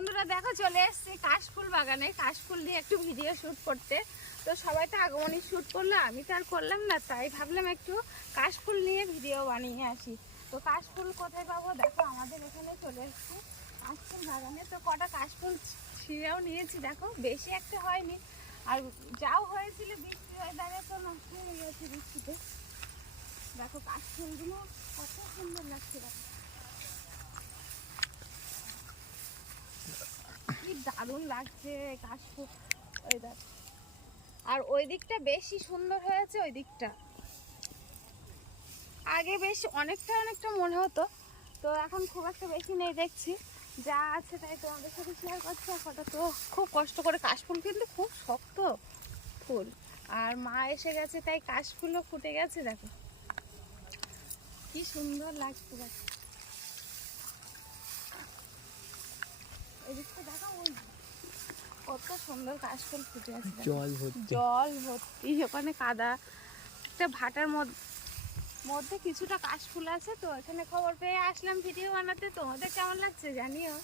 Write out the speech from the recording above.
বন্ধুরা দেখো চলে এসেছি কাশফুল বাগানে, কাশফুল দিয়ে একটু ভিডিও শ্যুট করতে। তো সবাই তো আগমনী শ্যুট করলো, আমি তো আর করলাম না, তাই ভাবলাম একটু কাশফুল নিয়ে ভিডিও বানিয়ে আসি। তো কাশফুল কোথায় পাবো, দেখো আমাদের এখানে চলে এসেছি কাশফুল বাগানে। তো কটা কাশফুল ছিঁড়েও নিয়েছি, দেখো বেশি একটা হয়নি, আর যাও হয়েছিল বৃষ্টি ওয়েদারে তো নষ্ট হয়ে গেছে বৃষ্টিতে। দেখো কাশফুলগুলো কত সুন্দর লাগছে, দেখো কি দারুণ লাগছে কাশফুল। ওই দেখ, আর ওই দিকটা বেশি সুন্দর হয়েছে, ওই দিকটা আগে বেশ অনেকটা অনেকটা মনে হতো, তো এখন খুব একটা বেশি নেই, দেখছি যা আছে তাই তোমাদের সাথে শেয়ার করছি। ফটো তো খুব কষ্ট করে, কাশফুল কিন্তু খুব শক্ত ফুল, আর মা এসে গেছে তাই কাশফুলও ফুটে গেছে, দেখো কি সুন্দর লাগছে। দেখো ওই দিকটা দেখো, ওই কত সুন্দর কাশফুল ফুটে আছে, জল ভর্তি জল ভর্তি, ওখানে কাদা একটা ভাটার মধ্যে কিছুটা কাশফুল আছে। তো এখানে খবর পেয়ে আসলাম ভিডিও বানাতে, তোমাদের কেমন লাগছে জানিও।